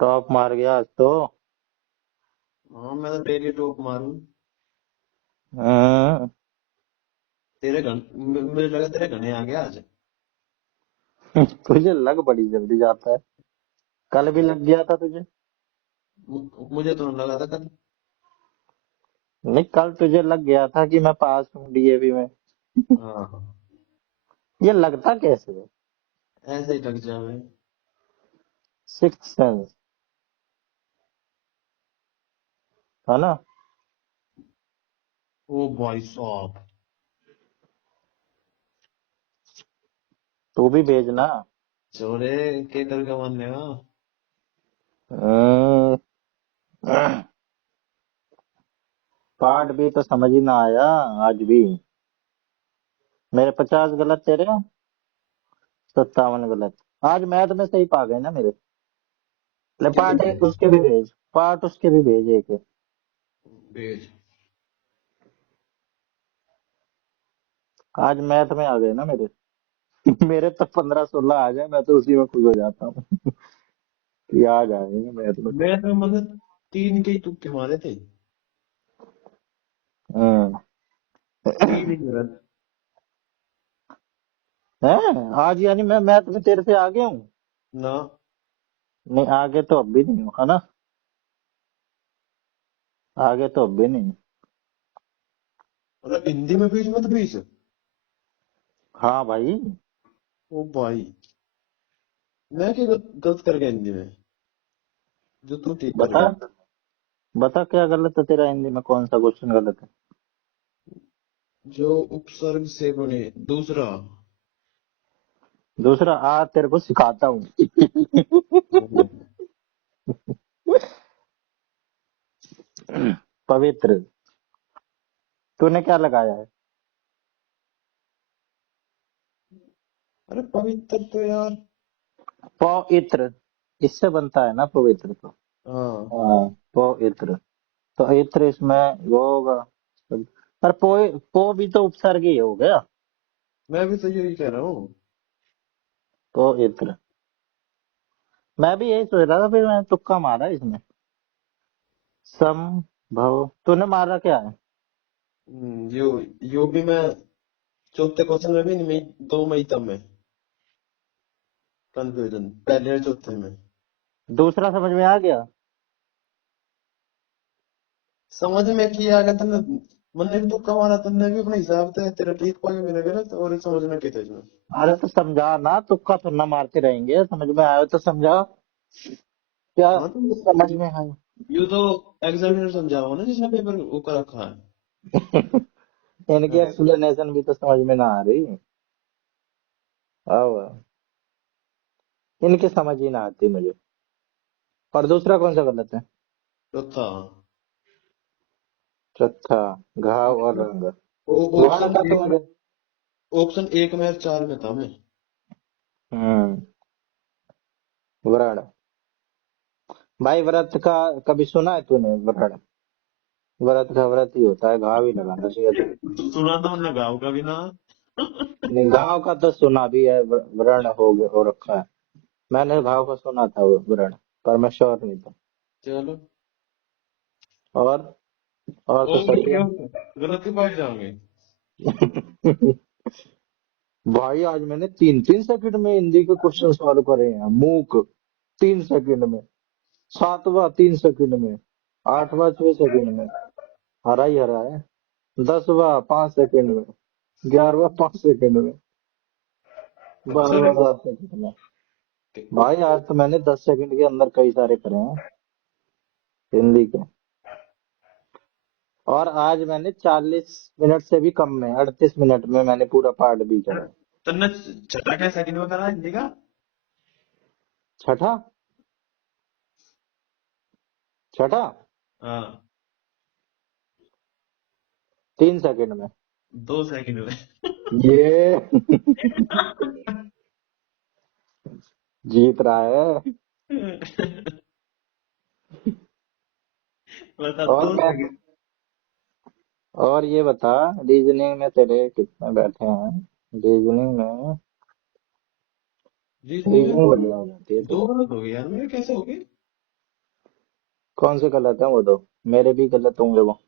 Top मार गया आज तो। हाँ मैं तो डेली टॉप मारूं। हम्म, तेरे घन मुझे लगा तेरे घने आ गया आज। तुझे लग बड़ी जल्दी जाता है। कल भी लग गया था तुझे। मुझे तो नहीं लगा था कल। नहीं, कल तुझे लग गया था कि मैं पास हूँ डीएवी में। हाँ ये लगता कैसे है? ऐसे ही लग जावे। सिक्स सेंस, है ना? ओ भाई साहब। तू भी भेजना। छोरे के करके मानने का। हम्म, पाठ भी तो समझ ही ना आया आज भी। मेरे 50 गलत, तेरे 57 गलत। आज मैथ में सही पा गए ना मेरे। ले चल पाठ एक उसके भी भेज, पाठ उसके भी भेज एक। भेज। आज मैथ में आ गए ना मेरे। मेरे तो 15-16 आ जाए मैं तो उसी में खुश हो जाता हूँ कि आ जाए मैथ में। मैं तो मतलब तीन के ही तुक्के मारे थे। हम्म। तीन ही गलत। है, आज यानी मैं मैथ में तेरे से आगे हूँ। ना नहीं, आगे तो अब भी नहीं हूँ, है ना? आगे तो अब भी नहीं हूँ। मतलब हिंदी में बीच मत बीच। हाँ भाई। ओ भाई। मैं क्या गलत कर गया हिंदी में जो तू ठीक कर बता, गया। बता क्या गलत है तेरा हिंदी में, कौन सा क्वेश्चन गलत है? जो उपसर्ग से बने दूसरा। दूसरा, आ तेरे को सिखाता हूँ। ओ, पवित्र, तूने क्या लगाया है? अरे पवित्र तो यार। पवित्र, इससे बनता है ना पवित्र तो। हाँ हाँ, पवित्र। तो इत्र इसमें वो होगा। पर पो भी तो उपसर्ग ही हो गया। मैं भी तो यही कह रहा हूँ। पवित्र। मैं भी यही सोच रहा था, फिर मैंने तुक्का मारा इसमें। संभव, तूने मारा क्या है? यो भी मैं चौथे क्वेश्चन में भी नहीं मैं दो में ही था मैं। कंफ्यूजन पहले और चौथे में। दूसरा समझ में आ गया। समझ में किया अगर तुमने मैंने भी तुक्का मारा तुमने भी अपने हिसाब से तेरा ठीक पाया मेरा गलत और समझ में क्या था इसमें। अरे तो समझा ना, तुक्का थोड़ा ना मारते रहेंगे, समझ में आया तो समझा। क्या हाँ तो समझ में आया? यू तो एग्जामिनर समझाओ ना जिसने पेपर वो कर रखा है। इनकी हाँ। एक्सप्लेनेशन भी तो समझ में ना आ रही। अब इनकी समझ ही ना आती मुझे। और दूसरा कौन सा गलत है? चौथा। चौथा, घाव और रंग। वर्ण ऑप्शन का तो एक में मुझे। ऑप्शन एक में और चार में था मैं। हम्म, वर्ण। भाई व्रत का कभी सुना है तूने? वर्ण, व्रत का व्रत ही होता है, घाव ही लगाना चाहिए था। सुना था हमने गाँव का भी ना। नहीं, घाव का तो सुना भी है, व्रण हो रखा है। मैंने घाव का सुना था वो व्रण, पर मैं श्योर नहीं था। चलो। और और तो और सही है। क्या गलत ही पाए जाओगे। भाई आज मैंने 3-3 सेकंड में हिंदी के क्वेश्चन सॉल्व करे हैं। मूक, 3 सेकंड में। सातवां 3 सेकंड में। आठवां 6 सेकंड में। हरा ही हरा है। 10वां 5 सेकंड में। 11वां 5 सेकंड में। अच्छा 12वां रे। 7 सेकंड में। भाई आज तो मैंने 10 सेकंड के अंदर कई सारे करे हैं हिंदी के। और आज मैंने 40 मिनट से भी कम में, 38 मिनट में मैंने पूरा पार्ट भी करा। तन्ने छठा क्या सेकंड में करा हिंदी का। छठा, छठा हाँ 3 सेकंड में। 2 सेकंड में। ये जीत रहा है। बता और दो मैं, सेकंड और ये बता, रीजनिंग में तेरे कितने बैठे हैं? रीजनिंग में, रीजनिंग में रीजनिंग बढ़िया हो जाती है दो तेरी। गलत हो गए यार मेरे कैसे हो गए। कौन से गलत है वो दो? मेरे भी गलत होंगे वो।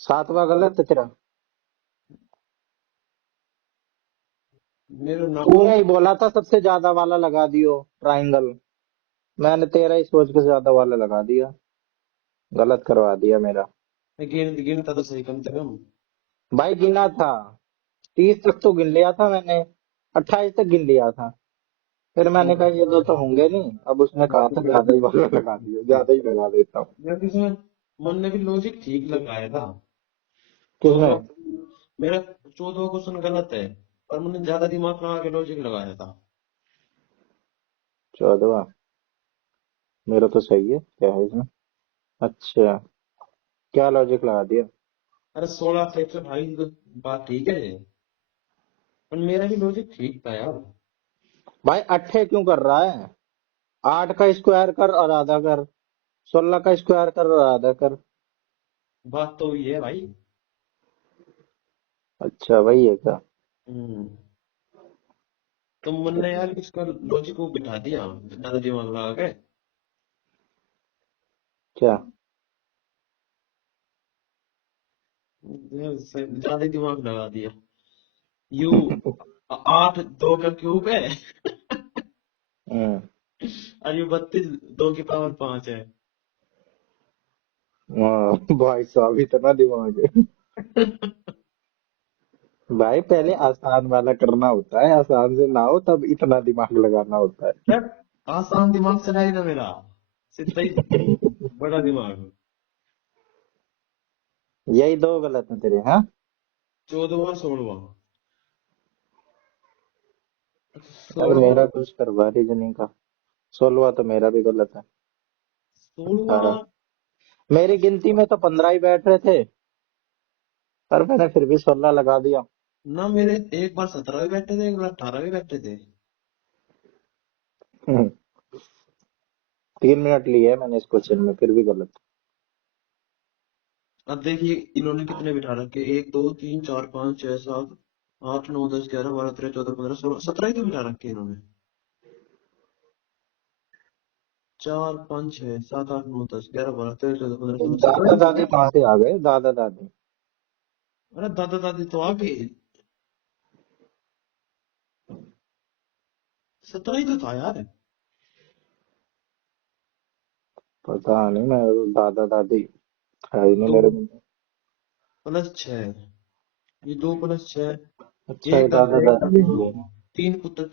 सातवां गलत है तेरा। मेरे ना तूने ही बोला था सबसे ज्यादा वाला लगा दियो ट्राइंगल। मैंने तेरा ही सोच के ज्यादा वाला लगा दिया। गलत करवा दिया मेरा। गिनता तो सही कम से कम। भाई गिना था। 30 तक तो गिन लिया था मैंने। 28 तक गिन लिया था। फिर मैंने कहा ये दो तो होंगे नहीं। अब उसने कहा था ज्यादा ही वाला लगा दियो, ज्यादा ही लगा देता हूँ। यार इसमें मन ने भी लॉजिक ठीक लगाया था। किसने? 14 मेरा 14 क्वेश्चन गलत है, पर मैंने ज्यादा दिमाग लगा के लॉजिक लगाया था। 14वां। मेरा तो सही है, क्या है इसमें? अच्छा। क्या लॉजिक लगा दिया? अरे 16 से 128 तो बात ठीक है, पर मेरा भी लॉजिक ठीक था यार। भाई अट्ठे क्यों कर रहा है? 8 का स्क्वायर कर और आधा कर। 16 का स्क्वायर कर और आधा कर। बात तो ये है भाई। अच्छा वही है क्या? हम्म। तो मैंने यार इसका लॉजिक को बिठा दिया ज्यादा दिमाग लगा के। क्या? ज्यादा दिमाग लगा दिया। यू 8 2 का क्यूब है। हम्म। और यू 32 2 की पावर 5 है। भाई साहब इतना दिमाग है। भाई पहले आसान वाला करना होता है, आसान से ना हो तब इतना दिमाग लगाना होता है। यार आसान दिमाग चला ही ना मेरा, सीधा ही बड़ा दिमाग। यही दो गलत है तेरे, हाँ? 14वां 16वां। भाई मेरा 16वां कुछ करवा रीजनिंग का। 16वां तो मेरा भी गलत है। 18। 16वां मेरी गिनती में तो 15 ही बैठ रहे थे। पर मैंने फिर भी 16 लगा दिया। ना, मेरे एक बार 17 भी बैठे थे, एक बार 18 भी बैठे थे। 3 मिनट लिए मैंने इस क्वेश्चन में, फिर भी गलत। अब देखिए इन्होंने कितने बिठा रखे, 1 2 3 4 5 6 7 8 9 10 11 12 13 14 15 16 17 ही तो बिठा रखे इन्होंने। 4 5 6 7 8 9 10 11 12 13 14 15 16 17 दादा ही तो दादी कहाँ से आ गए, दादा दादी? अरे दादा दादी तो आ गए, 17 ही तो था यार। पता नहीं, मैं दादा दादी है ही नहीं 2 मेरे में। प्लस 6, ये 2 प्लस 6, अच्छा ये एक दादा दादा एक दादी दादी, भी है। 3 पुत्र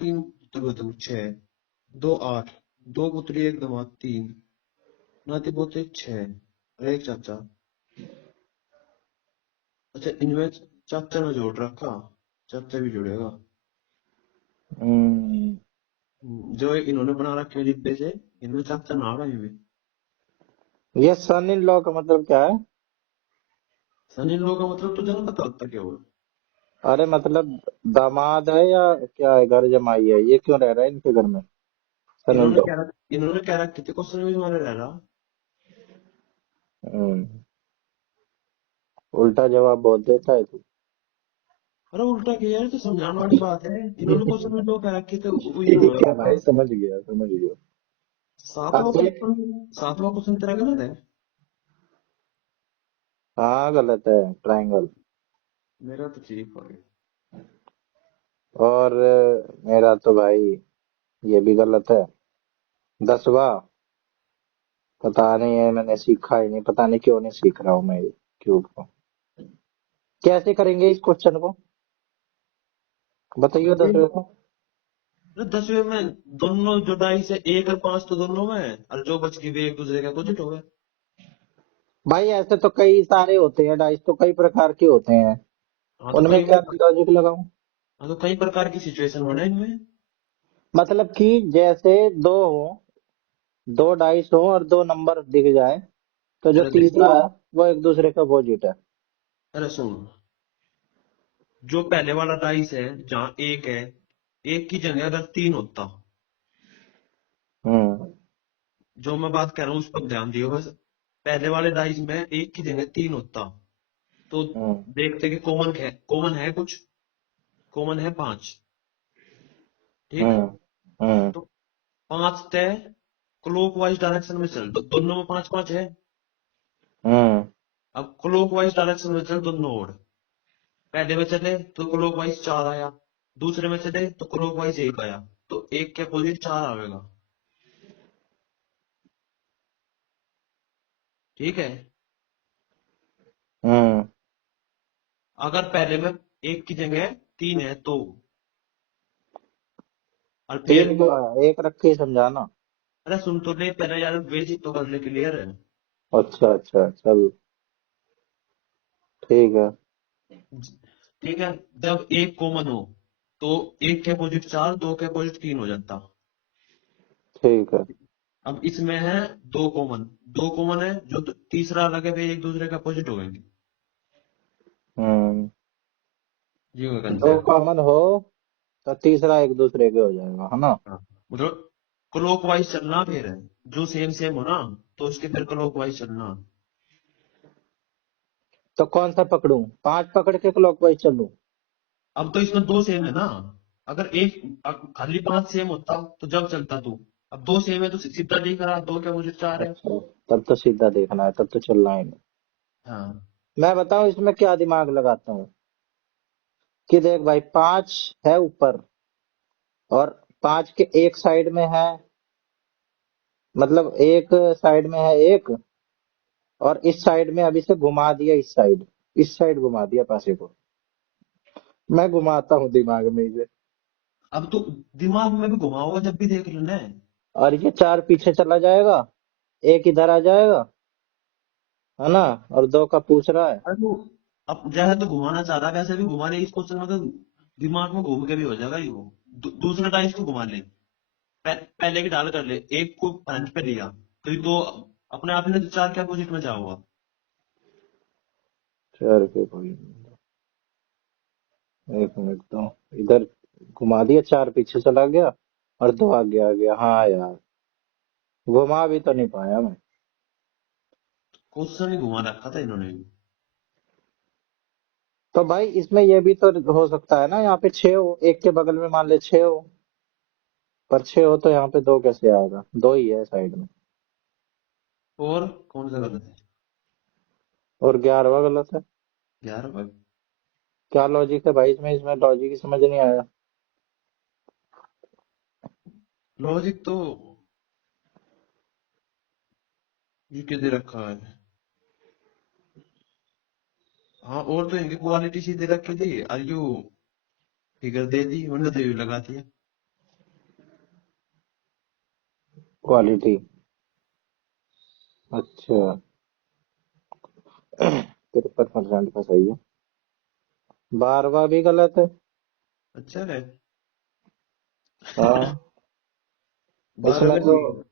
बतू 6, 2 8, 2 पुत्री एक दामाद 3, नाती पोते 6 और एक चाचा। अच्छा इनमें चाचा ने जोड़ रखा, चाचा भी जुड़ेगा। हम्म। जो इन्होंने बना रखे हैं डिब्बे से, इनमें चाचा ना आ रहा है। ये सन इन लॉ का मतलब क्या है? सन इन लॉ का मतलब तो जाना पता होता क्या हुआ। अरे मतलब दामाद है या क्या है, घर जमाई है, ये क्यों रह रहा है इनके घर में? सन इन इन्होंने लॉ। क्या इन्होंने क्या रखे थे क्वेश्चन में हमारे रह रहा। हम्म। उल्टा जवाब बहुत देता है तू। अरे उल्टा किया है तो समझाने वाली बात है, इन्होंने क्वेश्चन में लॉ क्या रखे थे वही ठीक हमारे है रह भाई, रहा। समझ गया समझ गया। सातवां अब ये। क्वेश्चन, सातवां क्वेश्चन तेरा गलत है। हाँ गलत है, ट्रायंगल। मेरा तो ठीक हो गया। और मेरा तो भाई ये भी गलत है। 10वां। पता नहीं है, मैंने सीखा ही नहीं, पता नहीं क्यों नहीं सीख रहा हूँ मैं ये क्यूब को। कैसे करेंगे इस क्वेश्चन को? बताइए 10वें को। अरे 10वें में दोनों जो डाइस है 1 और 5 तो दोनों में है, और जो बच गई वे एक दूसरे का अपोजिट हो गए। भाई ऐसे तो कई सारे होते हैं, डाइस तो कई प्रकार के होते हैं। हाँ तो उनमें कई क्या लॉजिक लगाऊं? हाँ तो कई प्रकार की सिचुएशन बने इनमें। मतलब कि जैसे दो हो, दो डाइस हो और दो नंबर दिख जाए, तो जो अरे देख, तीसरा है वो एक दूसरे का अपोजिट है। अरे सुन, जो पहले वाला डाइस है जहाँ एक है, एक की जगह अगर 3 होता, हम्म। जो मैं बात कर रहा हूँ उस पर ध्यान दियो बस। पहले वाले डाइस में एक की जगह 3 होता, तो हम्म। देखते कि कॉमन है कुछ, कॉमन है 5। ठीक, हम्म। हम्म। तो 5 तय क्लॉकवाइज डायरेक्शन में चल, दोनों में 5-5 है। हम्म अब क्लॉकवाइज डायरेक्शन में चल दोनों ओर। पहले में चले तो क्लॉकवाइज 4 आया, दूसरे में चले तो क्लॉकवाइज 1 आया, तो 1 के अपोजिट 4 आएगा। ठीक है। हम्म अगर पहले में 1 की जगह 3 है तो, और फिर, 3 क्यों आया? 1 रख के ही समझाना। अरे सुन तो ले पहले यार, बेसिक तो कर ले, क्लियर है। अच्छा अच्छा, चल ठीक है। ठीक है। जब 1 कॉमन हो तो 1 के अपोजिट 4, 2 के अपोजिट 3 हो जाता। ठीक है। अब इसमें है 2 कॉमन, 2 कॉमन है, जो तीसरा अलग है वे एक दूसरे के अपोजिट हो गएंगे। हम्म ये होगा दो कंसेप्ट। कॉमन हो तो तीसरा एक दूसरे के हो जाएगा, है ना? हाँ, मतलब क्लॉकवाइज चलना फिर है, जो सेम सेम हो ना तो उसके फिर क्लॉकवाइज चलना। तो कौन सा पकड़ूं? 5 पकड़ के क्लॉकवाइज चलूं? अब तो इसमें 2 सेम है ना। अगर एक खाली 5 सेम होता तो जब चलता तू, अब 2 सेम है तो सीधा देख रहा, 2 के अपोजिट 4 है। अच्छा, तब तो सीधा देखना है, तब तो चलना ही नहीं। हाँ। मैं बताऊं इसमें क्या दिमाग लगाता हूँ? कि देख भाई, 5 है ऊपर, और 5 के एक साइड में है, मतलब एक साइड में है एक, और इस साइड में अभी से घुमा दिया, इस साइड घुमा दिया पासे को। मैं घुमाता हूँ दिमाग में इसे। अब तो दिमाग में भी घुमाओगे जब भी देख लेना है। और ये 4 पीछे चला जाएगा, एक इधर आ जाएगा, है ना? और 2 का पूछ रहा है। अरे तो अब जैसे तो घुमाना चाह रहा है वैसे भी घुमा ले, इस क्वेश्चन में तो दिमाग में घूम के भी हो जाएगा ये वो। दूसरा टाइप को घुमा ले। पहले की डाल कर ले, एक को फ्रंट पे लिया तो ये तो अपने आप ने 4 के अपोजिट में जाओगा। 4 के कोई, एक मिनट तो, इधर घुमा दिया, 4 पीछे चला गया, और 2 आगे आ गया। हाँ यार, घुमा भी तो नहीं पाया मैं। क्वेश्चन ही घुमा रखा था इन्होंने भी। तो भाई इसमें ये भी तो हो सकता है ना, यहाँ पे 6 हो, एक के बगल में मान ले 6 हो, पर 6 हो तो यहाँ पे 2 कैसे आएगा? 2 ही है साइड में। और कौन सा गलत है? और 11वां गलत है। यार भाई, क्या लॉजिक है भाई इसमें? इसमें लॉजिक ही समझ नहीं आया। लॉजिक तो ये के दे रखा है। हाँ, और तो इनकी क्वालिटी सीधे रखी थी, आयु फिगर दे दी उन्होंने, तो ये लगा दिया। क्वालिटी, अच्छा। 53% का सही है। 12वां भी गलत है। अच्छा है। हाँ, 12 इसमें में तो, ठीक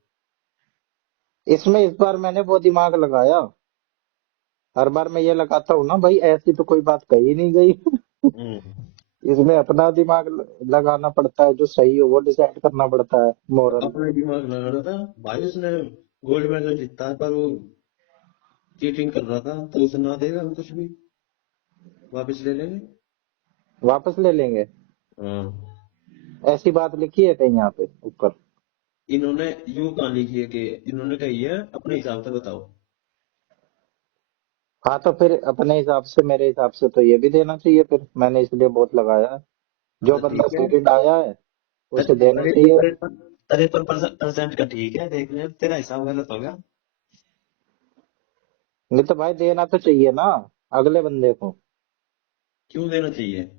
है। इसमें इस बार मैंने वो दिमाग लगाया। हर बार मैं ये लगाता हूँ ना भाई, ऐसी तो कोई बात कही नहीं गई। हम्म। इसमें अपना दिमाग लगाना पड़ता है, जो सही हो वो डिसाइड करना पड़ता है, मोरल। अपना दिमाग लगा रहा था भाई, उसने गोल्ड मेडल जीता है पर वो चीटिंग कर रहा था, तो उसे ना देगा हम कुछ भी, वापस ले लेंगे। वापस ले लेंगे? हाँ। ऐसी बात लिखी है कहीं यहाँ पे ऊपर? इन्होंने यूं कहानी लिखी है कि इन्होंने कही है अपने हिसाब से बताओ। हाँ, तो फिर अपने हिसाब से, मेरे हिसाब से तो ये भी देना चाहिए फिर, मैंने इसलिए बहुत लगाया है। जो हाँ बंदा ठीक है। सेकंड आया है उसे देना चाहिए। 53% का ठीक है, देख ले तेरा हिसाब गलत हो गया। नहीं तो भाई देना तो चाहिए ना अगले बंदे को। क्यों देना चाहिए?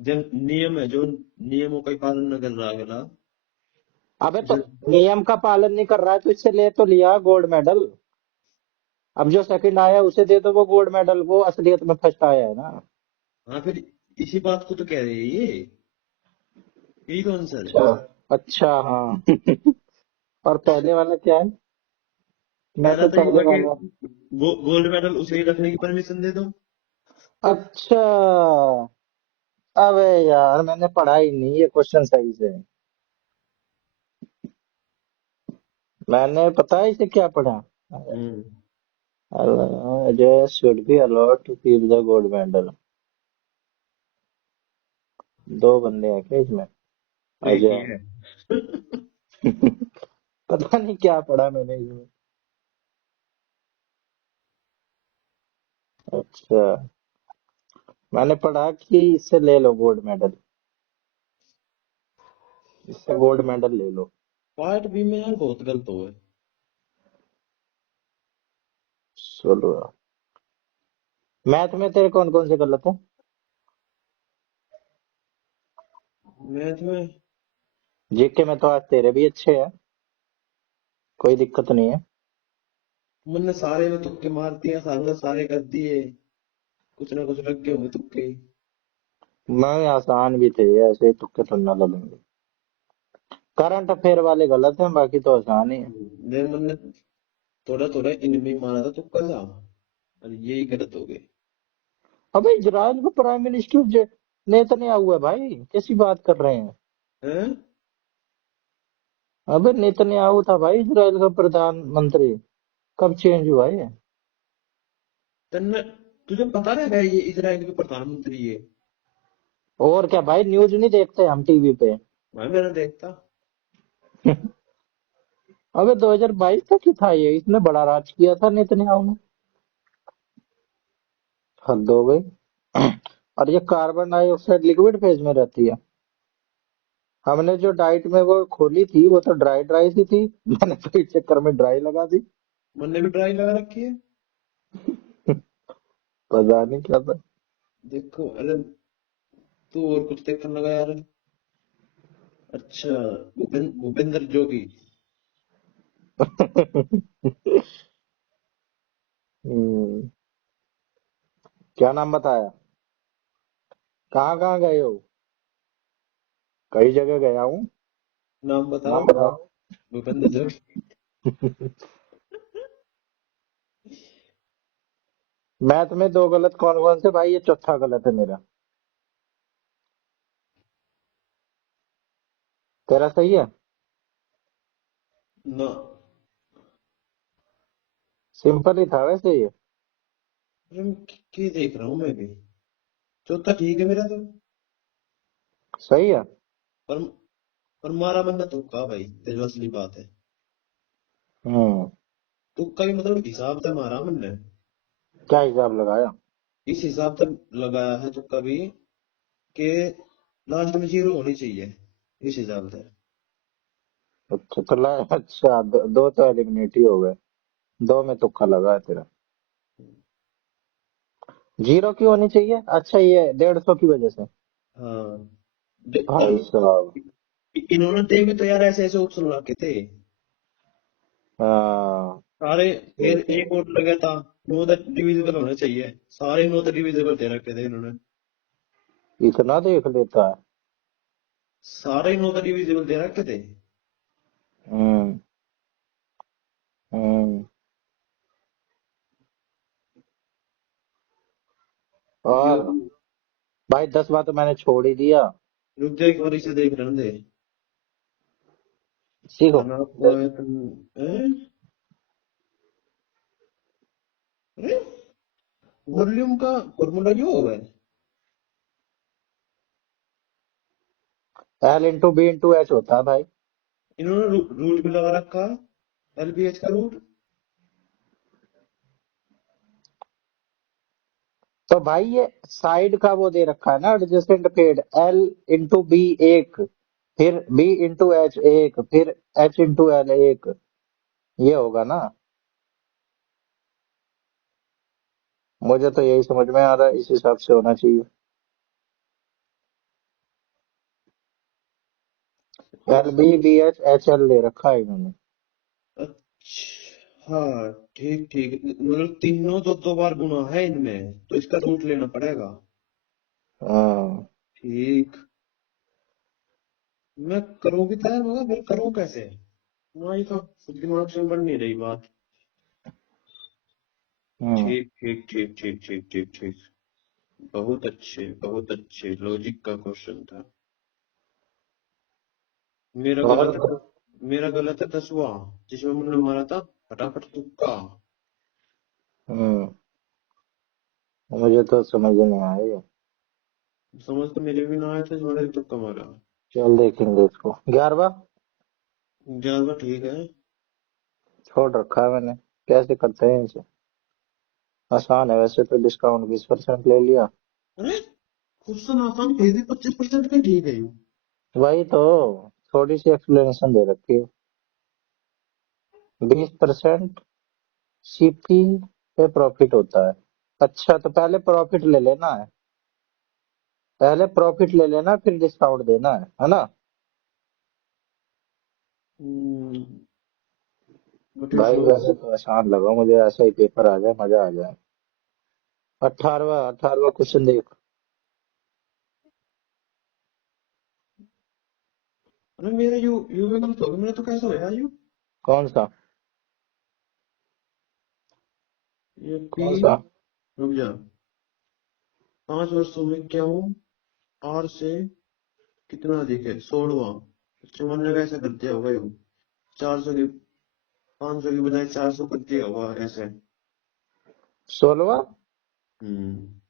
जब नियम है, जो नियमों का पालन न कर रहा अगला। अबे तो जब, नियम का पालन नहीं कर रहा है तो इससे ले तो लिया गोल्ड मेडल। अब जो सेकंड आया है उसे दे दो वो गोल्ड मेडल, वो असलियत में फर्स्ट आया है ना। हाँ फिर इसी बात को तो कह रही है ये, यही तो आंसर है। अच्छा, अच्छा, हाँ। और पहले वाला क्या है? मैं पहला तो तो ये पहले हुआ कि वाला। गोल्ड मेडल उसे ही रखने की परमिशन दे दो। अच्छा, अबे यार मैंने पढ़ा ही नहीं ये क्वेश्चन सही से। मैंने पता है इसे क्या पढ़ा? Hmm. Ajay should be allowed to keep the gold medal. 2 बंदे हैं क्या इसमें? एक ही अजय। है। पता नहीं क्या पढ़ा मैंने इसमें। अच्छा, मैंने पढ़ा कि इससे ले लो गोल्ड मेडल, इससे गोल्ड मेडल ले लो। पार्ट बी में यार बहुत गलत हुआ है। चलो, मैथ में तेरे कौन कौन से गलत है? मैथ में जीके में तो आज तेरे भी अच्छे हैं, कोई दिक्कत नहीं है। मैंने सारे में तुक्के मार दिए, सारे सारे कर दिए, कुछ ना कुछ लग गए हुए तुक्के। मैं आसान भी थे, ऐसे ही तुक्के थोड़ा ना लगेंगे। करंट अफेयर वाले गलत हैं, बाकी तो आसान ही है। मैंने थोड़ा थोड़ा इनमें ही मारा था तुक्का सा, और यही गलत हो गए। अबे इजराइल का प्राइम मिनिस्टर नेतन्याहू है भाई, कैसी बात कर रहे हैं? हैं? अबे नेतन्याहू था भाई इजराइल का प्रधानमंत्री, कब चेंज हुआ ये? तन्ने तुझे पता रहेगा ये इजराइल के प्रधानमंत्री है? और क्या भाई, न्यूज नहीं देखते हम टीवी पे? भाई मैंने देखता। अबे 2022 तक ही था ये, इसने बड़ा राज किया था नेतन्याहू ने। हद हो गई। और ये कार्बन डाइऑक्साइड लिक्विड फेज में रहती है। हमने जो डाइट में वो खोली थी वो तो ड्राई ड्राई सी थी, मैंने तो इस चक्कर में ड्राई लगा दी। मैंने भी ट्राई लगा रखी है। पता नहीं क्या था। देखो अरे, तू और कुछ देखने लगा यार। अच्छा, भूपेंद्र जोगी। हम्म, क्या नाम बताया? कहाँ कहाँ गए हो? कई जगह गया हूँ। नाम नाम बताओ। बताओ। भूपेंद्र जोगी। मैथ में दो गलत कौन कौन से भाई? ये चौथा गलत है मेरा। तेरा सही है? ना। सिंपल ही था वैसे ये। अरे क्या देख रहा हूँ मैं भी। चौथा ठीक है मेरा तो। सही है। पर पर मारा मैंने तुक्का भाई, ये जो असली बात है। हम्म। तुक्का भी मतलब हिसाब से मारा मैंने। क्या हिसाब लगाया? इस हिसाब से लगाया है तुक्का भी, कि लास्ट में जीरो होनी चाहिए, इस हिसाब से। अच्छा तो अच्छा, दो तो एलिमिनेट ही हो गए, दो में तुक्का लगा है तेरा। जीरो क्यों होनी चाहिए? अच्छा, ये 150 की वजह से? हाँ। भाई साहब। इन्होंने थे भी तो यार ऐसे ऐसे ऑप्शन रखे थे हाँ। सारे। फिर ठीक। एक और लगा था, नो द डिविजिबल होने चाहिए, सारे नो द डिविजिबल दे रखे थे इन्होंने। इतना देख लेता है। सारे नो द डिविजिबल दे रखे थे। हम्म। हम्म। यो, और भाई 10 बार तो मैंने छोड़ ही दिया। रुक जा एक बार इसे देख लेने दे। सीखो। खाना को वॉल्यूम का फॉर्मूला क्यों होगा है? L into B into H होता है भाई। इन्होंने रूट भी लगा रखा, एलबीएच का रूट। तो भाई ये साइड का वो दे रखा है ना, एडजेसेंट पेड, एल इंटू बी एक, फिर बी इंटू एच एक, फिर एच इंटू एल एक, ये होगा ना? मुझे तो यही समझ में आ रहा है, इस हिसाब से होना चाहिए। L B B H H L ले रखा है इन्होंने। अच्छा, हाँ ठीक ठीक, मतलब तीनों तो दो बार गुना है इनमें, तो इसका रूट लेना पड़ेगा। हाँ। ठीक। मैं करूँ भी तैयार, मगर फिर करूँ कैसे? वही तो दिमाग से बन नहीं रही बात। हम्म। ठीक ठीक ठीक ठीक ठीक ठीक ठीक। बहुत अच्छे लॉजिक का क्वेश्चन था। मेरा और गलत है। मेरा गलत है 10वां, जिसमें मैंने मारा था फटाफट तुक्का। हम्म, मुझे तो समझ नहीं आया ये। समझ तो मेरे भी ना आया था, मैंने तुक्का मारा। चल देखेंगे इसको। 11वां। 11वां ठीक है। छोड़ रखा है मैंने। कैसे करते हैं इसे? आसान है वैसे तो, डिस्काउंट 20% ले लिया। अरे क्वेश्चन आसान, फिर भी 25% का ठीक है। वही तो, थोड़ी सी एक्सप्लेनेशन दे रखी है। 20% सीपी पे प्रॉफिट होता है। अच्छा तो पहले प्रॉफिट ले लेना है, पहले प्रॉफिट ले लेना फिर डिस्काउंट देना है ना? बट भाई वैसे तो आसान लगा मुझे, ऐसा ही पेपर आ जाए मजा आ जाए। 18वां क्वेश्चन देख। अरे मेरा यू यू में गलत हो गया, मेरा तो कैसे होया यू? कौन सा? ये पी, कौन सा? रुक जा। 5 वर्षों में क्या हूँ आर से कितना अधिक है? 16वां। अच्छा मैंने कैसे कर दिया होगा यू? 400 की, 500 की बजाय 400 कर दिया होगा ऐसे। 16वां? हम्म।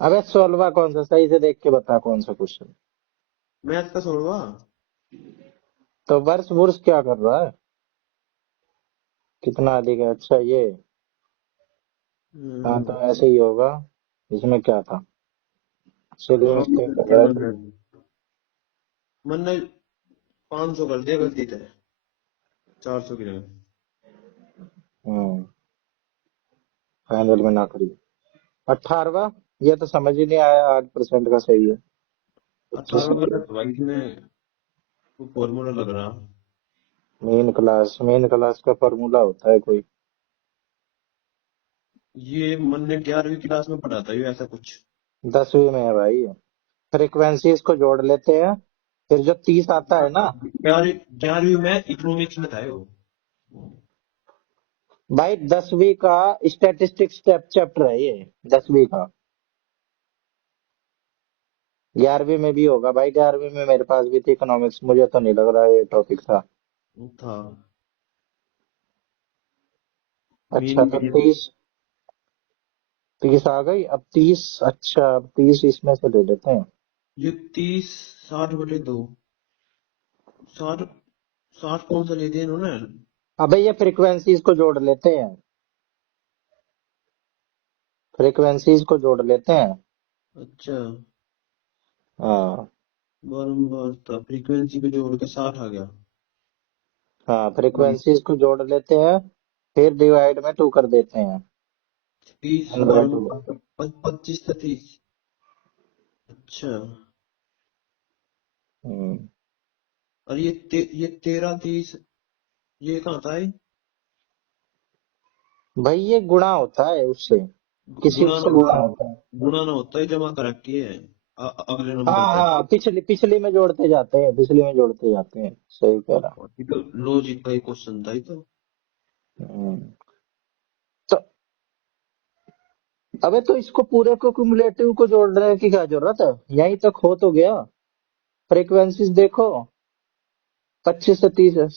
अबे 16वां कौन सा, सही से देख के बता कौन सा क्वेश्चन। मैथ का 16वां। तो वर्ष वर्ष क्या कर रहा है, कितना अधिक है? अच्छा ये, हाँ तो ऐसे ही होगा। इसमें क्या था, चलिए हाँ मिस्टेक कर रहा है तो। मैंने 500 कर दिया गलती से, 400 की जगह। हम्म, फाइनल में ना करिए। 18वां, ये तो समझ ही नहीं आया, 8% का सही है। 25 18 का भाई इसमें फॉर्मूला लग रहा। मेन क्लास का फॉर्मूला होता है कोई? ये मैंने 11वीं क्लास में पढ़ा था ये ऐसा कुछ। 10वीं में है भाई। फ्रीक्वेंसीज को जोड़ लेते हैं, फिर जो 30 आता है ना। 11वीं में इकोनॉमिक्स में था ये वो। भाई 10वीं का स्टैटिस्टिक्स चैप्टर है ये, 10वीं का। 11वीं में भी होगा भाई, 11वीं में मेरे पास भी थी इकोनॉमिक्स, मुझे तो नहीं लग रहा ये टॉपिक था। था अच्छा मीन तो ये। 30 आ गई अब 30। अच्छा अब 30 इसमें से ले लेते हैं। ये 30, 60/2। 60, 60 कौन सा ले दिया इन्होंने? अबे ये फ्रीक्वेंसीज को जोड़ लेते हैं, फ्रीक्वेंसीज को जोड़ लेते हैं। अच्छा, हाँ। बारंबार था, फ्रीक्वेंसी को जोड़ के 60 आ गया। हाँ फ्रीक्वेंसीज को जोड़ लेते हैं, फिर डिवाइड में 2 कर देते हैं। 30 1/2। बारंबार 25 था 30। अच्छा, हम्म। और ये 13, 30, ये कहाँ था ये? भाई ये गुणा होता है उससे, किसी गुणा से गुणा होता है। गुणा ना होता है, जमा कर रखी है अगले नंबर हाँ पे। हाँ, पिछली पिछली में जोड़ते जाते हैं, पिछली में जोड़ते जाते हैं, सही कह रहा। ये तो लॉजिक का ही क्वेश्चन था ये तो। हम्म। तो अबे तो इसको पूरे को क्युमुलेटिव को जोड़ने की क्या जरूरत है, यहीं तक हो तो गया। फ्रीक्वेंसीज देखो, 25 से 30 है,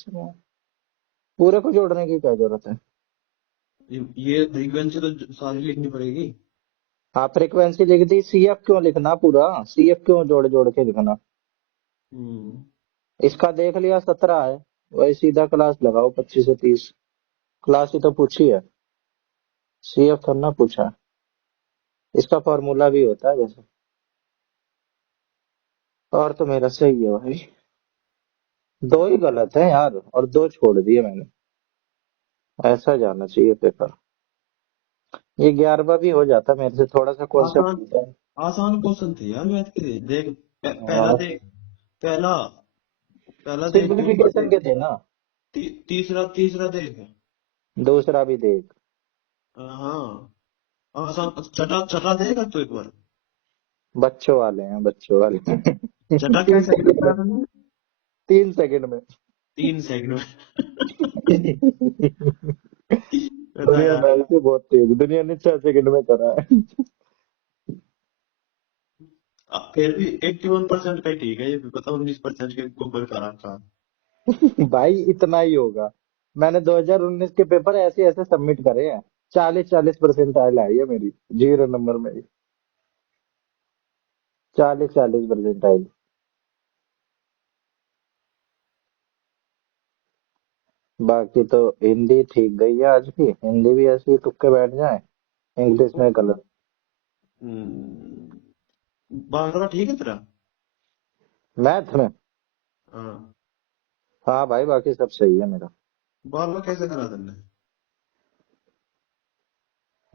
पूरे को जोड़ने की क्या जरूरत है? ये फ्रीक्वेंसी तो सारी लिखनी पड़ेगी। हाँ फ्रीक्वेंसी लिख दी, सीएफ क्यों लिखना पूरा, सीएफ क्यों जोड़ जोड़ के लिखना? हम्म। इसका देख लिया 17 है, वही सीधा क्लास लगाओ 25 से 30। क्लास ही तो पूछी है, सीएफ करना पूछा है। इसका फॉर्मूला भी होता है जैसे। और तो मेरा सही है भाई, 2 ही गलत है यार, और 2 छोड़ दिए मैंने। ऐसा जाना चाहिए पेपर। ये 11वां भी हो जाता मेरे से, थोड़ा सा कॉन्सेप्ट आसान, होता है। आसान क्वेश्चन थे यार मैथ के। देख पहला और देख, पहला पहला देख तू। सिंप्लीफिकेशन के थे ना। तीसरा तीसरा देख। दूसरा भी देख। हाँ, आसान। छठा छठा देगा तू एक बार। बच्चों वाले हैं, बच्चों वाले। छठा 3 कैसे सेकंड करता में, है तुमने? 3 सेकंड में। 3 सेकंड में? पता दुनिया यार। में से बहुत तेज, दुनिया ने 6 सेकंड में करा है। फिर भी 81% का ही ठीक है, ये भी पता 19% के ऊपर का रखा। भाई इतना ही होगा। मैंने 2019 के पेपर ऐसे ऐसे सबमिट करे हैं, 40-40% आई है मेरी, 0 नंबर मेरी, 40-40%। बाकी तो हिंदी ठीक गई है आज की, हिंदी भी ऐसे ही तुक्के बैठ जाए, इंग्लिश में गलत। 12वां ठीक है तेरा? मैथ में हाँ। हाँ भाई, बाकी सब सही है मेरा। 12वां कैसे करा तुमने?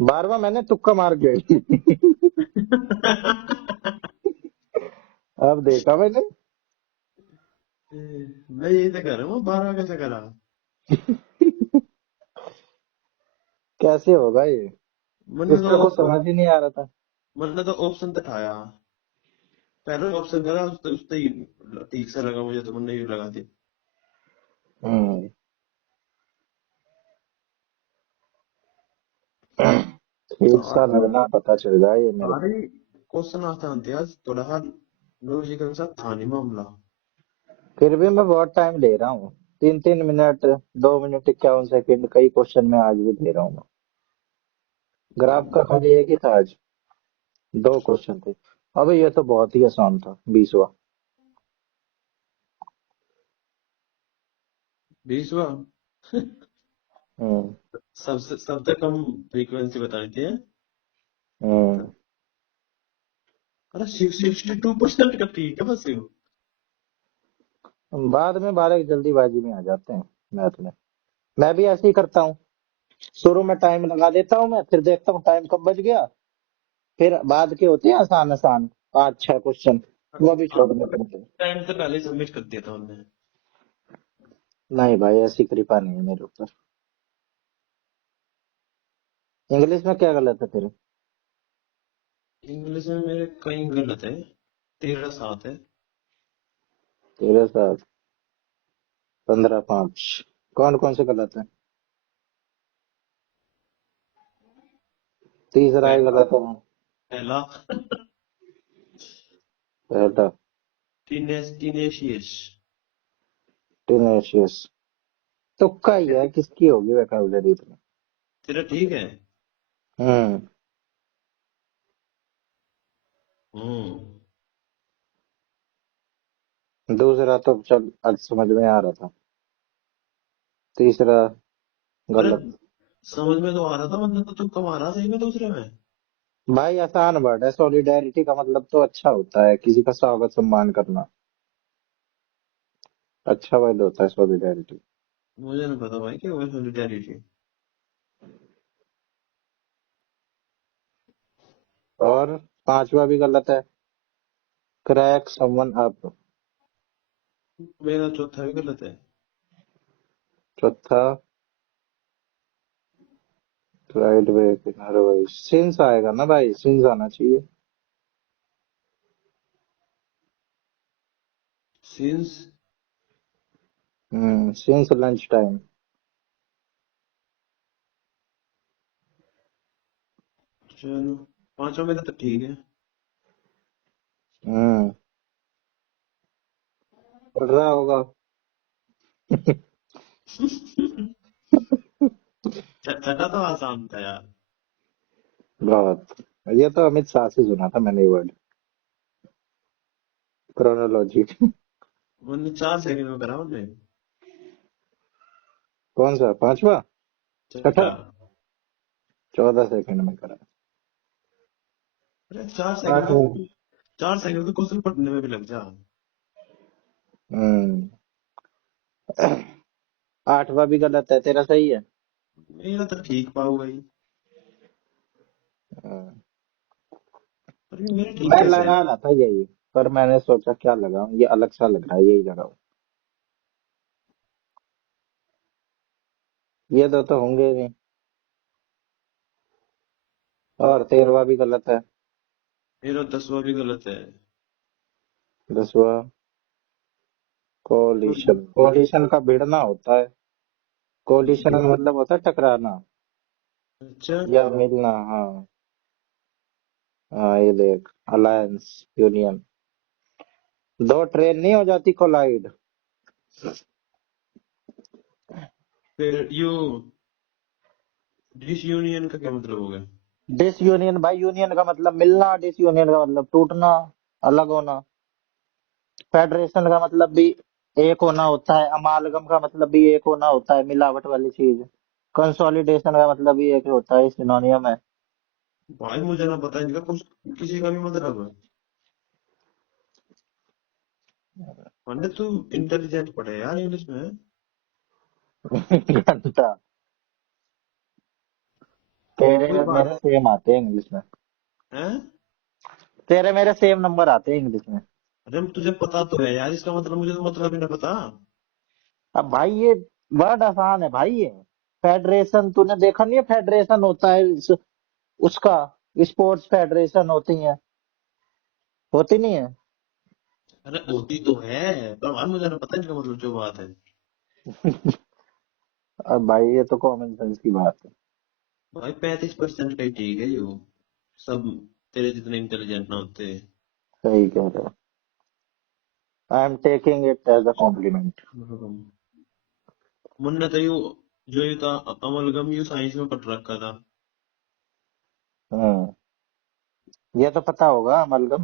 12वां मैंने तुक्का मार के अब देखा मैंने। मैं यही तो कह रहा हूँ, 12वां कैसे करा? कैसे होगा ये, मैंने इसका कुछ तो समझ ही नहीं आ रहा था। मैंने तो ऑप्शन दिखाया, पहले ऑप्शन करा, उससे ही ठीक से लगा मुझे, तो मैंने ये लगा दी। हम्म ठीक सा लगना पता चल जाए ये मेरे को। सारे क्वेश्चन आसान थे आज, थोड़ा सा लॉजिकल सा था नहीं मामला। फिर भी मैं बहुत टाइम ले रहा हूँ, 3 3 मिनट, 2 मिनट 51 सेकंड, कई क्वेश्चन में आज भी दे रहा हूँ मैं। ग्राफ का खाली एक ही था आज, 2 क्वेश्चन थे। अबे ये तो बहुत ही आसान था, 20वां। 20वां? हम्म सबसे कम फ्रीक्वेंसी बताई थी, हैं? हम्म अरे 62% का ठीक है बस ये। बाद में बालक जल्दीबाजी में आ जाते हैं मैथ में। मैं भी ऐसे ही करता हूँ, शुरू में टाइम लगा देता हूँ मैं, फिर देखता हूँ टाइम कब बच गया, फिर बाद के होते हैं आसान आसान 5 6 क्वेश्चन, वो भी छोड़ने पड़ते हैं। टाइम से पहले सबमिट कर दिया था उन्होंने। नहीं भाई, ऐसी कृपा नहीं है मेरे ऊपर। इंग्लिश में क्या गलत है तेरे? इंग्लिश में मेरे कई गलत है, 13 7 है। तेरे साथ 15 5। कौन कौन से गलत है? तीसरा ही गलत है। पहला पहला टीनेशियस। टीनेशियस, तुक्का ही है, किसकी होगी वोकैबुलरी इतनी। तेरा ठीक है। हम्म हम्म। दूसरा तो चल आज समझ में आ रहा था, तीसरा अरे गलत। समझ में तो आ रहा था, मतलब तो तुक्का मारा सही में दूसरे में। भाई आसान वर्ड है, सॉलिडेरिटी का मतलब तो अच्छा होता है, किसी का स्वागत सम्मान करना, अच्छा वर्ड होता है सॉलिडेरिटी। मुझे नहीं पता भाई कि वो सॉलिडारिटी। और 5वां भी गलत है, क्रैक समवन अप। मेरा चौथा भी गलत है। चौथा राइट वे किनारे, भाई सिंस आएगा ना भाई, सिंस आना चाहिए। सिंस। Since lunch time. चलो, 5वां मेरा तो ठीक है। हम्म पढ़ रहा होगा। छठा तो आसान था यार। बहुत, ये तो अमित शाह से सुना था मैंने ये वर्ड, क्रोनोलॉजी। मैंने 4 सेकंड में करा मैंने। कौन सा 5वां? छठा छठा। 14 सेकंड में करा। अरे 4 सेकंड तो, आठ- 4 सेकंड तो क्वेश्चन पढ़ने में भी लग जा। हम्म 8वां भी गलत है, तेरा सही है। मेरा तो ठीक पाऊ भाई। हम्म, अरे मेरा ठीक मैं कैसे है? लगा रहा था यही, पर मैंने सोचा क्या लगाऊं, ये अलग सा लग रहा है, यही लगाऊं। ये दो तो होंगे ही नहीं। और 13वां भी गलत है। मेरा 10वां भी गलत है। 10वां कोलिशन, कोलिशन का भिड़ना होता है, कोलिशन का मतलब होता है टकराना अच्छा। या मिलना। हाँ हाँ, ये देख, अलायंस, यूनियन, दो ट्रेन नहीं हो जाती कोलाइड। फिर यू डिसयूनियन का क्या मतलब हो गया? डिस यूनियन भाई, यूनियन का मतलब मिलना, डिस यूनियन का मतलब टूटना, अलग होना। फेडरेशन का मतलब भी एक होना होता है, अमालगम का मतलब भी एक होना होता है, मिलावट वाली चीज। कंसोलिडेशन का मतलब भी एक होता है, सिनोनियम है। भाई मुझे ना पता इनका कुछ किसी का भी मतलब है। वरना तू इंटेलिजेंट पढ़े यार इंग्लिश में। घंटा। तेरे कोई बात मेरे सेम आते हैं इंग्लिश में। है। तेरे मेरे सेम नंबर आते हैं इंग्लिश में। अरे तुझे पता तो है यार इसका मतलब, मुझे तो मतलब ही ना पता। अब भाई ये वर्ड आसान है भाई ये। फेडरेशन तूने देखा नहीं है, फेडरेशन होता है उसका, स्पोर्ट्स फेडरेशन होती है, होती नहीं है? अरे होती तो है, पर भाई मुझे ना पता इनका मतलब, जो बात है। अब भाई ये तो कॉमन सेंस की बात है। भाई 35% का ही ठीक है यो, सब तेरे जितने इंटेलिजेंट ना होते। सही कह रहे हो। I am taking it as a compliment. Munna तो यू, जो ये था अमलगम, यू साइंस में पढ़ रखा था। हम्म। ये तो पता होगा, अमलगम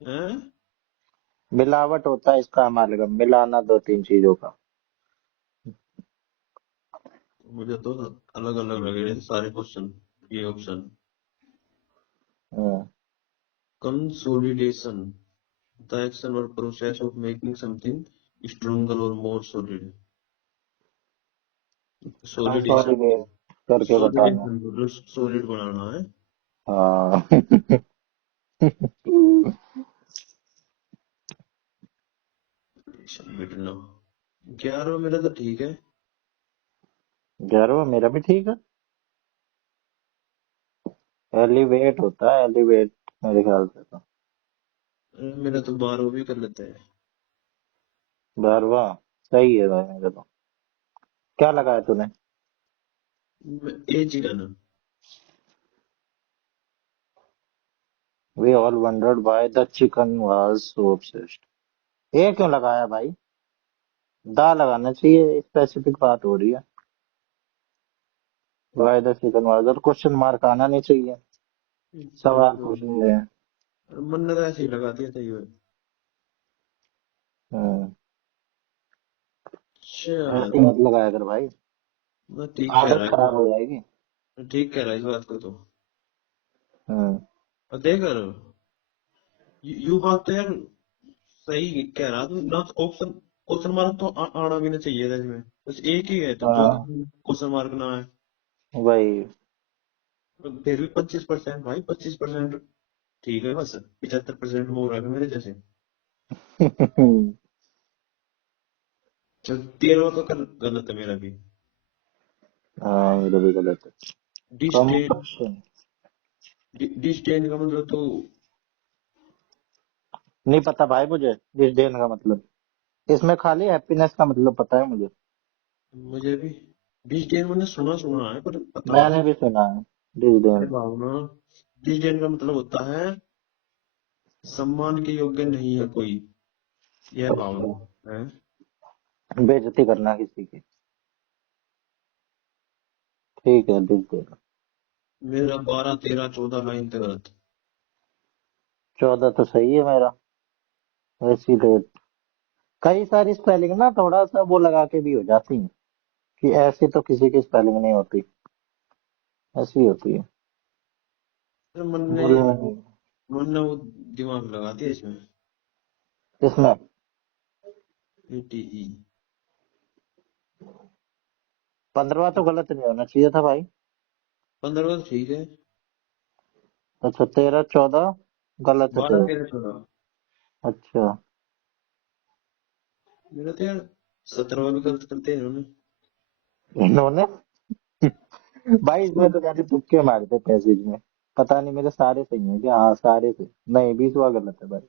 हैं? मिलावट होता है इसका, अमलगम मिलाना दो तीन चीजों का। मुझे तो अलग अलग लगे थे सारे क्वेश्चन, ये option. Hmm. Consolidation, the action or process of making something stronger or more solid. Solidation, consolidate करके बताना। solidation मतलब solid बनाना है। हाँ। मिटना। 11 मेरा तो ठीक है। 11वां मेरा भी ठीक है। एलिवेट होता है, एलिवेट मेरे ख्याल से तो। मेरा तो 12 भी कर लेते हैं। 12वां सही है भाई मेरा तो। क्या लगाया तूने? एज ही है ना। We all wondered why the chicken was so obsessed। ये क्यों लगाया भाई? दा लगाना चाहिए, स्पेसिफिक बात हो रही है। Why the chicken was, और क्वेश्चन मार्क आना नहीं चाहिए, सवाल पूछ रहे हैं। मन ने तो ऐसे ही लगा दिया था ये। हम्म। चल, ऐसे मत लगाया कर भाई, मैं ठीक कह आदत रहा खराब हो है, जाएगी। ठीक कह रहा है इस बात को तो। हम्म। और देख कर, यू बात तो यार सही कह रहा तू ना। ऑप्शन, क्वेश्चन मार्क तो आना भी ना चाहिए था इसमें, बस एक ही है तो जो हाँ क्वेश्चन मार्क ना है। वही। तो फिर भी 25% भाई, 25% ठीक है, बस 75% मोर है मेरे जैसे। चल 13वां तो गलत है मेरा भी। हाँ मेरा भी गलत है। Disdain, compulsion. डिस्टेन का मतलब तो नहीं पता भाई मुझे डिसडेन का मतलब। इसमें खाली हैप्पीनेस का मतलब पता है मुझे। मुझे भी डिस्डेन मैंने सुना सुना है पर पता मैंने नहीं। भी सुना है है डिसडेन। भावना। डिस्डेन का मतलब होता है सम्मान के योग्य नहीं है कोई, यह अच्छा, भावना है। बेइज्जती करना किसी की। ठीक है डिसडेन। मेरा 12 13 14 लाइन तक गलत। 14 तो सही है मेरा। वैसी डेट कई सारी स्पेलिंग ना थोड़ा सा वो लगा के भी हो जाती है, कि ऐसी तो किसी की स्पेलिंग नहीं होती, ऐसी होती है। फिर मन ने, बोलने में नहीं। वो दिमाग लगा दिया इसमें। इसमें ATE। 15वां तो गलत नहीं होना चाहिए था भाई। 15 तो ठीक है। अच्छा 13 14 गलत है 12 तेरा। 13 14। अच्छा। मेरा तो यार 17वां भी गलत करते हैं इन्होंने। इन्होंने भाई इसमें तो मैंने तुक्के मारे थे पैसेज में। पता नहीं मेरे सारे सही हैं क्या? हाँ सारे थे। नहीं 20वां गलत है भाई।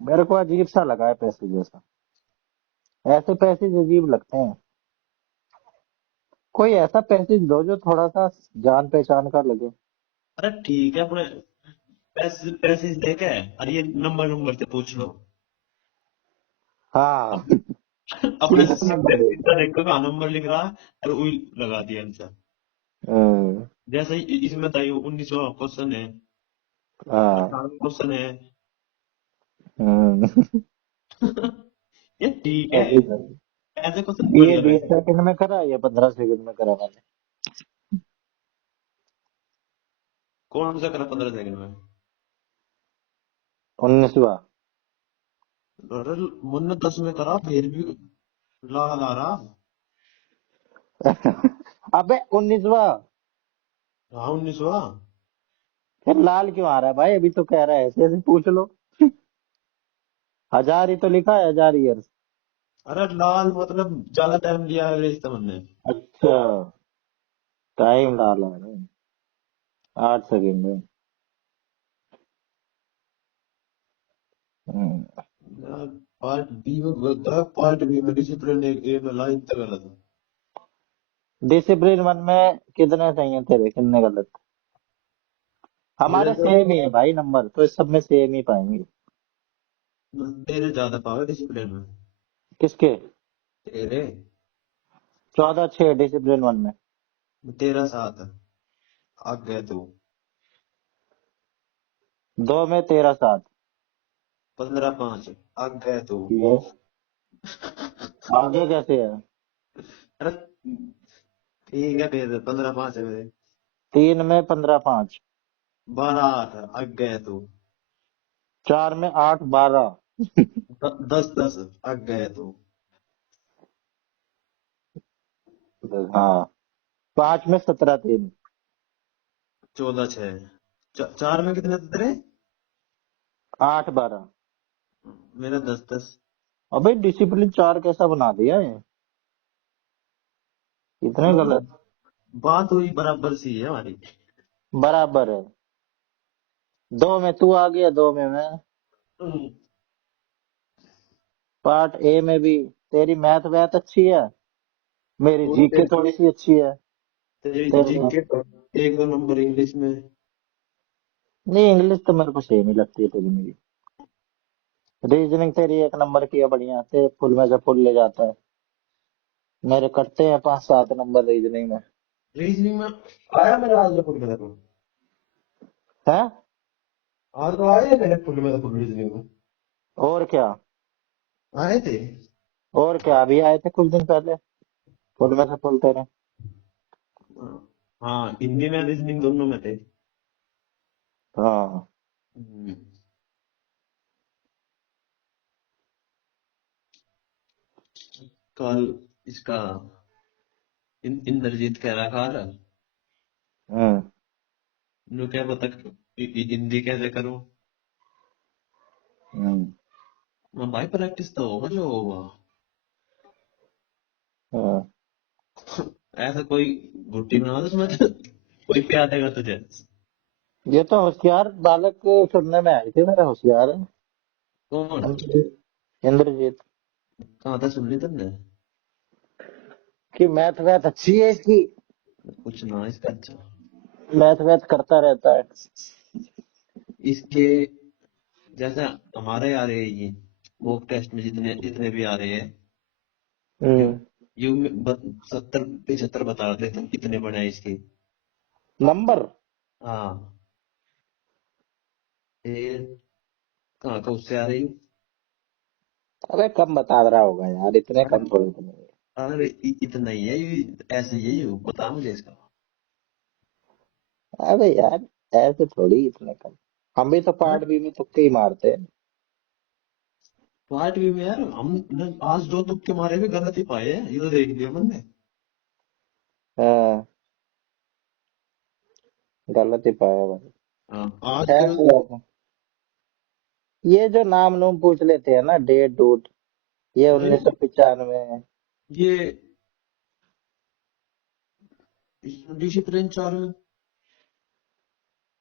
मेरे को अजीब सा लगा है पैसेज जैसा। ऐसे पैसेज अजीब लगते हैं। कोई ऐसा पैसेज दो जो थोड़ा सा जान पहचान का लगे। अरे ठीक है, अपने पैसे पैसे देखे अरे ये नंबर नंबर से पूछ लो। हाँ। अपने सीधा नंबर दे सीधा दो। देखो कहाँ नंबर लिख रहा है और वही लगा दिया आंसर। हम्म। जैसे ही इसमें था 19वां क्वेश्चन है, हाँ। क्वेश्चन है। हम्म। ये ठीक है, अभी तक ऐसे क्वेश्चन ये बढ़िया 20 वैसे। सेकंड में करा या 15 सेकंड में करा मैंने? कौन सा करा 15 सेकंड में? 19वां। अरे मुन्ने 10 में करा फिर भी लाल आ रहा। अबे 19वां। हाँ 19वां। फिर लाल क्यों आ रहा है भाई? अभी तो कह रहा है ऐसे ऐसे पूछ लो। 1000 ही तो लिखा है, 1000 ईयर्स। अरे लाल मतलब ज्यादा टाइम लिया एवरेज समझने। अच्छा, टाइम डाला है 8 सेकंड में। हम्म। यार पार्ट बी में गलत है, पार्ट बी में डिसिप्लिन ए में लाइन तक गलत है। डिसिप्लिन 1 में कितने सही हैं तेरे, कितने गलत? मेरे हमारे तो सेम ही है भाई नंबर, तो इस सब में सेम ही पाएंगे। तेरे ज्यादा पावर डिसिप्लिन में। किसके? तेरे 14-6 डिसिप्लिन 1 में। तेरा साथ आग गए तू। 2 में 13-7। 15-5 आग गए तू। यस। आगे कैसे है? अरे ठीक है फिर 15-5 है मेरे। 3 में 15-5। 12-8 आग गए तू। 4 में 8-12। 10-10 आग गए तू। हाँ। 5 में 17-3। 14-6 चार में कितने थे तेरे? 8-12। मेरा 10-10। अबे डिसिप्लिन 4 कैसा बना दिया है? इतने मतलब गलत। बात हुई बराबर सी है हमारी। बराबर है। 2 में तू आ गया, 2 में मैं। हम्म। पार्ट ए में भी तेरी मैथ वैथ अच्छी है, मेरी और जीके थोड़ी सी अच्छी है। तेरी तेरी जीके 1-2 नंबर इंग्लिश में। नहीं, इंग्लिश तो मेरे को सेम ही लगती है तेरी मेरी। रीजनिंग तेरी 1 नंबर की है, बढ़िया, तेरे फुल में से फुल ले जाता है। मेरे कटते हैं 5-7 नंबर रीजनिंग में। रीजनिंग में आया मेरा आज फुल में था। है। आज तो आए मेरे फुल में था, फुल रीजनिंग में और क्या? आए थे। और क्या, अभी आए थे कुछ दिन पहले, फुल में से फुल तेरे। हाँ हिंदी में रीजनिंग दोनों में थे। हाँ। हम्म। कल इसका इंद्रजीत कह रहा था हम्म। नु क्या बता हिंदी कैसे करूं। हम्म। मैं भाई प्रैक्टिस तो होगा जो होगा। हाँ। ऐसा कोई गुट्टी बना दो उसमें कोई प्यार देगा तुझे। ये तो होशियार बालक सुनने में आई थी, मेरा होशियार है। कौन? इंद्रजीत। कहाँ था सुन ली तुमने? की मैथ वैथ अच्छी है इसकी। कुछ ना इसका अच्छा। मैथ वैथ करता रहता है। इसके जैसे हमारे आ रहे हैं ये मॉक टेस्ट में जितने जितने भी आ रहे हैं यू हम्म। यू 70-75 बता रहे थे कितने बने हैं इसके। नंबर। हाँ फिर कहाँ का उससे आ रही हूँ। अरे कम बता रहा होगा यार, इतने अरे कम थोड़ी तो नहीं अरे इतना ही है ये, ऐसे ही है ये, बता मुझे इसका। है। अबे यार, ऐसे थोड़ी इतने कम। हम भी तो हाँ पार्ट बी में तुक्के ही मारते हैं। पार्ट भी में यार हम आज जो तुक्के मारे भी गलत ही पाए हैं, ये तो देख लिया मैंने। हाँ, गलत ही पाया भाई। हाँ आज खैर क्या। तो ये जो नाम नूम पूछ लेते हैं ना, डेट डूट, ये नहीं 1995 है। ये डिसिप्लिन 4 में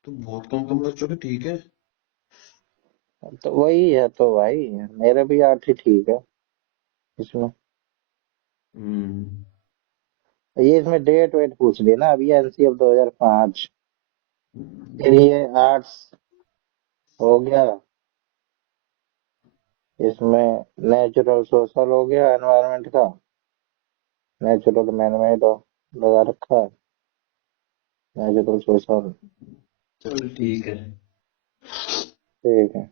तो बहुत कम कम बच्चों के ठीक है। तो वही है तो भाई, मेरे भी 8 ही ठीक है इसमें। हम्म। ये इसमें डेट वेट पूछ ली ना, अभी एनसीएफ 2005। फिर ये आर्ट्स हो गया। इसमें नेचुरल सोशल हो गया, एनवायरनमेंट का। नेचुरल मैन मेड लगा रखा है, नेचुरल सोशल। चल ठीक है। ठीक है।